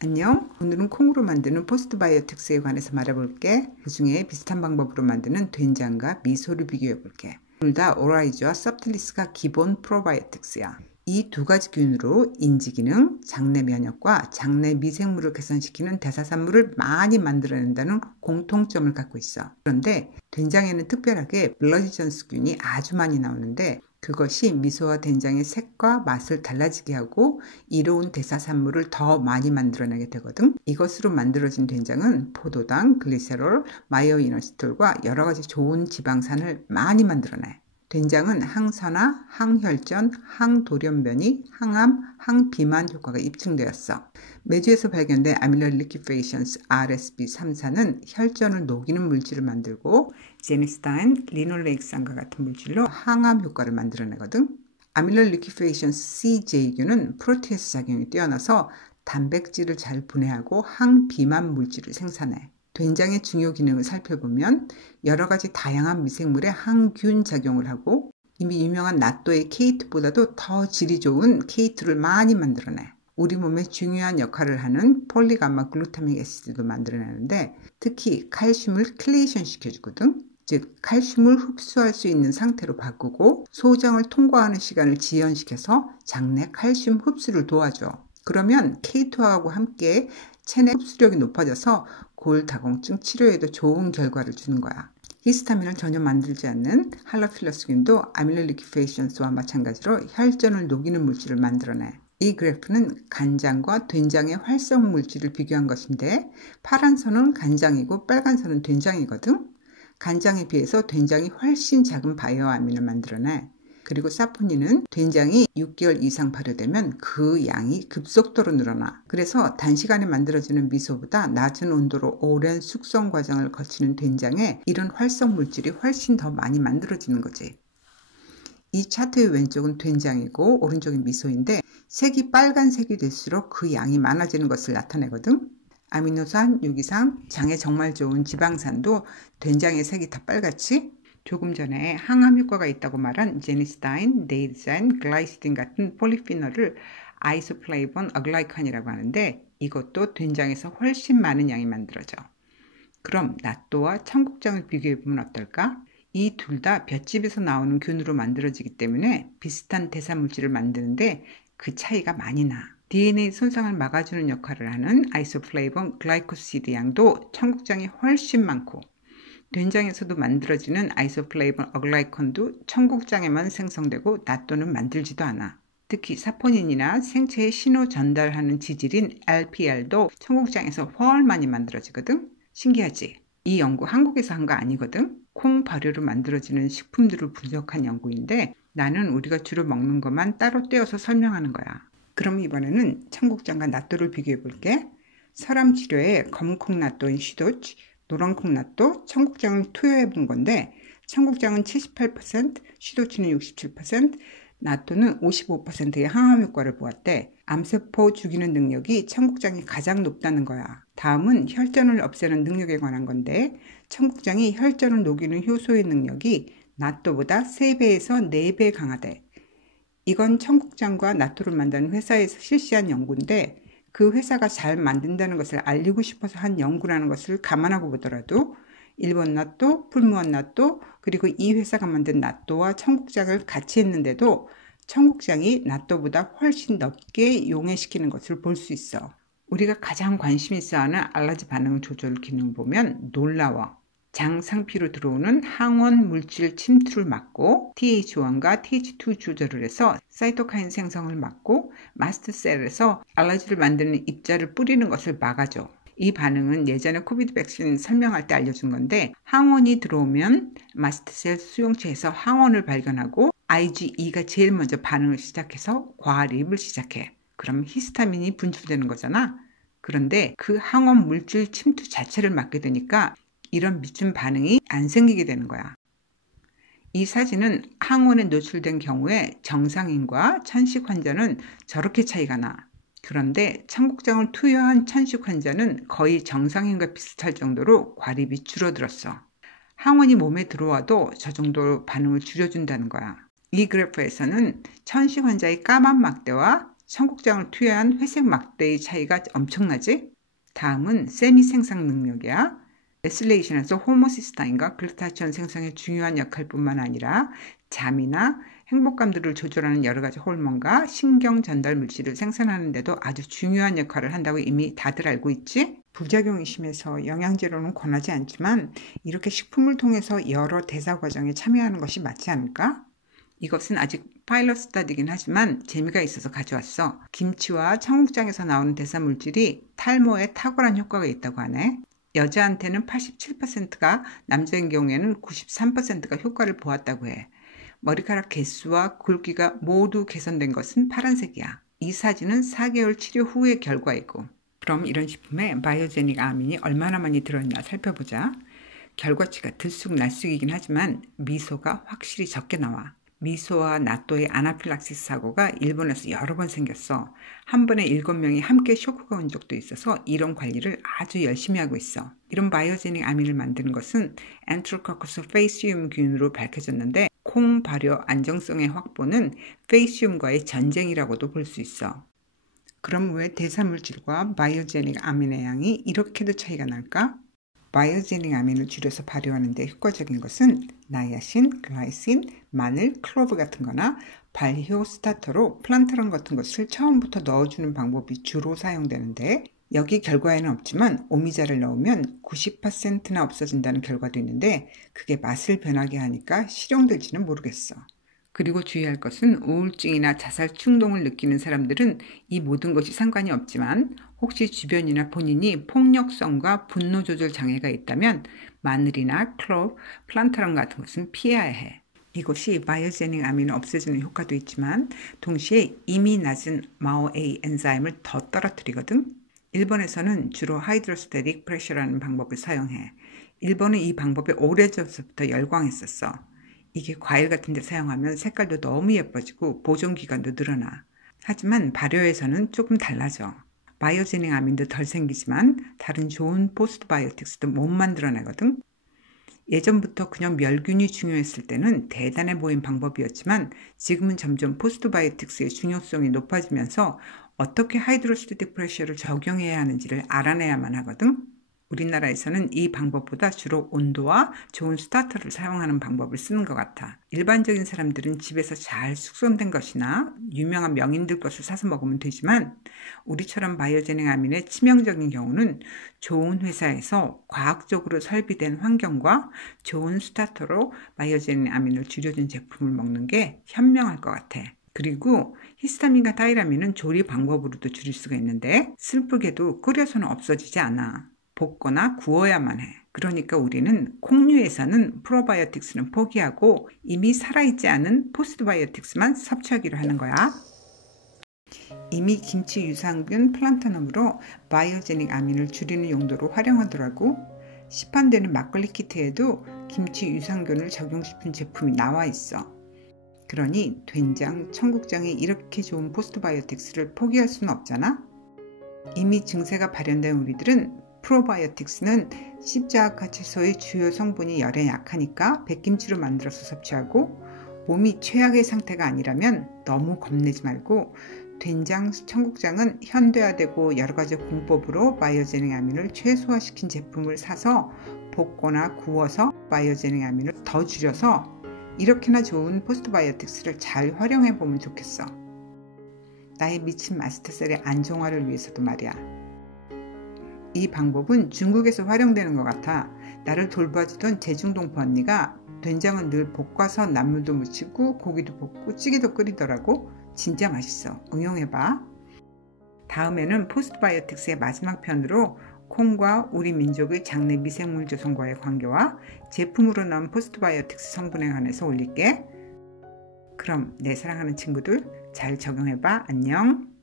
안녕. 오늘은 콩으로 만드는 포스트바이오틱스에 관해서 말해볼게. 그 중에 비슷한 방법으로 만드는 된장과 미소를 비교해볼게. 둘 다 오라이즈와 서브틸리스가 기본 프로바이오틱스야. 이 두 가지 균으로 인지기능, 장내 면역과 장내 미생물을 개선시키는 대사산물을 많이 만들어낸다는 공통점을 갖고 있어. 그런데 된장에는 특별하게 블러디전스균이 아주 많이 나오는데 그것이 미소와 된장의 색과 맛을 달라지게 하고 이로운 대사산물을 더 많이 만들어내게 되거든. 이것으로 만들어진 된장은 포도당, 글리세롤, 마요이노시톨과 여러 가지 좋은 지방산을 많이 만들어내. 된장은 항산화, 항혈전, 항돌연변이, 항암, 항비만 효과가 입증되었어. 메주에서 발견된 아밀로리키페이션스 RSB3사는 혈전을 녹이는 물질을 만들고 제니스타인, 리놀레익산과 같은 물질로 항암 효과를 만들어내거든. 아밀로리키페이션스 CJ균은 프로테이스 작용이 뛰어나서 단백질을 잘 분해하고 항비만 물질을 생산해. 된장의 중요 기능을 살펴보면 여러 가지 다양한 미생물에 항균 작용을 하고 이미 유명한 나또의 K2보다도 더 질이 좋은 K2를 많이 만들어내. 우리 몸에 중요한 역할을 하는 폴리감마 글루타믹 애시드도 만들어내는데 특히 칼슘을 킬레이션 시켜주거든. 즉 칼슘을 흡수할 수 있는 상태로 바꾸고 소정을 통과하는 시간을 지연시켜서 장내 칼슘 흡수를 도와줘. 그러면 K2하고 함께 체내 흡수력이 높아져서 골다공증 치료에도 좋은 결과를 주는 거야. 히스타민을 전혀 만들지 않는 할로필러스균도 아밀로리키페이션스와 마찬가지로 혈전을 녹이는 물질을 만들어내. 이 그래프는 간장과 된장의 활성 물질을 비교한 것인데 파란 선은 간장이고 빨간 선은 된장이거든. 간장에 비해서 된장이 훨씬 작은 바이오 아민을 만들어내. 그리고 사포닌은 된장이 6개월 이상 발효되면 그 양이 급속도로 늘어나. 그래서 단시간에 만들어지는 미소보다 낮은 온도로 오랜 숙성 과정을 거치는 된장에 이런 활성 물질이 훨씬 더 많이 만들어지는 거지. 이 차트의 왼쪽은 된장이고 오른쪽은 미소인데 색이 빨간색이 될수록 그 양이 많아지는 것을 나타내거든. 아미노산, 유기산, 장에 정말 좋은 지방산도 된장의 색이 다 빨갛지? 조금 전에 항암 효과가 있다고 말한 제니스타인, 네이드산, 글라이시딘 같은 폴리피놀을 아이소플레이본 어글라이칸이라고 하는데 이것도 된장에서 훨씬 많은 양이 만들어져. 그럼 나또와 청국장을 비교해보면 어떨까? 이 둘 다 볏짚에서 나오는 균으로 만들어지기 때문에 비슷한 대사물질을 만드는데 그 차이가 많이 나. DNA 손상을 막아주는 역할을 하는 아이소플레이본 글라이코시드 양도 청국장이 훨씬 많고 된장에서도 만들어지는 아이소플레이본 어글라이콘도 청국장에만 생성되고 나또는 만들지도 않아. 특히 사포닌이나 생체에 신호 전달하는 지질인 LPL도 청국장에서 훨 많이 만들어지거든. 신기하지? 이 연구 한국에서 한 거 아니거든. 콩 발효로 만들어지는 식품들을 분석한 연구인데 나는 우리가 주로 먹는 것만 따로 떼어서 설명하는 거야. 그럼 이번에는 청국장과 나또를 비교해 볼게. 서람 치료에 검은콩 나또인 시도치, 노란콩 나또, 청국장을 투여해 본 건데 청국장은 78%, 시도치는 67%, 나또는 55%의 항암 효과를 보았대. 암세포 죽이는 능력이 청국장이 가장 높다는 거야. 다음은 혈전을 없애는 능력에 관한 건데 청국장이 혈전을 녹이는 효소의 능력이 나또보다 3배에서 4배 강하대. 이건 청국장과 나또를 만드는 회사에서 실시한 연구인데 그 회사가 잘 만든다는 것을 알리고 싶어서 한 연구라는 것을 감안하고 보더라도 일본 나또, 풀무원 나또, 그리고 이 회사가 만든 나또와 청국장을 같이 했는데도 청국장이 나또보다 훨씬 넓게 용해시키는 것을 볼 수 있어. 우리가 가장 관심 있어 하는 알러지 반응 조절 기능 보면 놀라워. 장 상피로 들어오는 항원 물질 침투를 막고 TH1과 TH2 조절을 해서 사이토카인 생성을 막고 마스트셀에서 알러지를 만드는 입자를 뿌리는 것을 막아줘. 이 반응은 예전에 코비드 백신 설명할 때 알려준 건데 항원이 들어오면 마스트셀 수용체에서 항원을 발견하고 IgE가 제일 먼저 반응을 시작해서 과립을 시작해. 그럼 히스타민이 분출되는 거잖아. 그런데 그 항원 물질 침투 자체를 막게 되니까 이런 미친 반응이 안 생기게 되는 거야. 이 사진은 항원에 노출된 경우에 정상인과 천식 환자는 저렇게 차이가 나. 그런데 청국장을 투여한 천식 환자는 거의 정상인과 비슷할 정도로 과립이 줄어들었어. 항원이 몸에 들어와도 저 정도 반응을 줄여준다는 거야. 이 그래프에서는 천식 환자의 까만 막대와 청국장을 투여한 회색 막대의 차이가 엄청나지? 다음은 세미 생산 능력이야. 메실레이션에서 호모시스타인과 글루타치온 생성에 중요한 역할뿐만 아니라 잠이나 행복감들을 조절하는 여러 가지 호르몬과 신경 전달 물질을 생산하는 데도 아주 중요한 역할을 한다고 이미 다들 알고 있지? 부작용이 심해서 영양제로는 권하지 않지만 이렇게 식품을 통해서 여러 대사 과정에 참여하는 것이 맞지 않을까? 이것은 아직 파일럿 스터디긴 하지만 재미가 있어서 가져왔어. 김치와 청국장에서 나오는 대사 물질이 탈모에 탁월한 효과가 있다고 하네. 여자한테는 87%가, 남자인 경우에는 93%가 효과를 보았다고 해. 머리카락 개수와 굵기가 모두 개선된 것은 파란색이야. 이 사진은 4개월 치료 후의 결과이고. 그럼 이런 식품에 바이오제닉 아민이 얼마나 많이 들어있나 살펴보자. 결과치가 들쑥날쑥이긴 하지만 미소가 확실히 적게 나와. 미소와 나또의 아나필락시스 사고가 일본에서 여러 번 생겼어. 한 번에 7명이 함께 쇼크가 온 적도 있어서 이런 관리를 아주 열심히 하고 있어. 이런 바이오제닉 아민을 만드는 것은 엔테로코커스 페이시움균으로 밝혀졌는데 콩 발효 안정성의 확보는 페이시움과의 전쟁이라고도 볼 수 있어. 그럼 왜 대사물질과 바이오제닉 아민의 양이 이렇게도 차이가 날까? 바이오제닉 아민을 줄여서 발효하는 데 효과적인 것은 나이아신, 글라이신, 마늘, 클로브 같은 거나 발효 스타터로 플란타론 같은 것을 처음부터 넣어주는 방법이 주로 사용되는데 여기 결과에는 없지만 오미자를 넣으면 90%나 없어진다는 결과도 있는데 그게 맛을 변하게 하니까 실용될지는 모르겠어. 그리고 주의할 것은 우울증이나 자살 충동을 느끼는 사람들은 이 모든 것이 상관이 없지만 혹시 주변이나 본인이 폭력성과 분노 조절 장애가 있다면 마늘이나 클로브, 플란타론 같은 것은 피해야 해. 이것이 바이오제닉 아민을 없애주는 효과도 있지만 동시에 이미 낮은 MAO-A 엔자임을 더 떨어뜨리거든. 일본에서는 주로 하이드로스테릭 프레셔라는 방법을 사용해. 일본은 이 방법에 오래전부터 열광했었어. 이게 과일 같은 데 사용하면 색깔도 너무 예뻐지고 보존기간도 늘어나. 하지만 발효에서는 조금 달라져. 바이오제닉 아민도 덜 생기지만 다른 좋은 포스트바이오틱스도 못 만들어내거든. 예전부터 그냥 멸균이 중요했을 때는 대단해 보인 방법이었지만 지금은 점점 포스트바이오틱스의 중요성이 높아지면서 어떻게 하이드로스테틱 프레셔를 적용해야 하는지를 알아내야만 하거든. 우리나라에서는 이 방법보다 주로 온도와 좋은 스타터를 사용하는 방법을 쓰는 것 같아. 일반적인 사람들은 집에서 잘 숙성된 것이나 유명한 명인들 것을 사서 먹으면 되지만 우리처럼 바이오제닉 아민의 치명적인 경우는 좋은 회사에서 과학적으로 설비된 환경과 좋은 스타터로 바이오제닉 아민을 줄여준 제품을 먹는 게 현명할 것 같아. 그리고 히스타민과 다이라민은 조리 방법으로도 줄일 수가 있는데 슬프게도 끓여서는 없어지지 않아. 볶거나 구워야만 해. 그러니까 우리는 콩류에서는 프로바이오틱스는 포기하고 이미 살아있지 않은 포스트바이오틱스만 섭취하기로 하는 거야. 이미 김치 유산균 플란타넘으로 바이오제닉 아민을 줄이는 용도로 활용하더라고. 시판되는 막걸리 키트에도 김치 유산균을 적용시킨 제품이 나와 있어. 그러니 된장, 청국장이 이렇게 좋은 포스트바이오틱스를 포기할 수는 없잖아. 이미 증세가 발현된 우리들은 프로바이오틱스는 십자가 채소의 주요 성분이 열에 약하니까 백김치로 만들어서 섭취하고 몸이 최악의 상태가 아니라면 너무 겁내지 말고 된장, 청국장은 현대화되고 여러 가지 공법으로 바이오제닉 아민을 최소화시킨 제품을 사서 볶거나 구워서 바이오제닉 아민을 더 줄여서 이렇게나 좋은 포스트바이오틱스를 잘 활용해 보면 좋겠어. 나의 미친 마스터셀의 안정화를 위해서도 말이야. 이 방법은 중국에서 활용되는 것 같아. 나를 돌봐주던 제중동포 언니가 된장은 늘 볶아서 나물도 무치고 고기도 볶고 찌개도 끓이더라고. 진짜 맛있어. 응용해봐. 다음에는 포스트바이오틱스의 마지막 편으로 콩과 우리 민족의 장내 미생물 조성과의 관계와 제품으로 나온 포스트바이오틱스 성분에 관해서 올릴게. 그럼 내 사랑하는 친구들 잘 적용해봐. 안녕.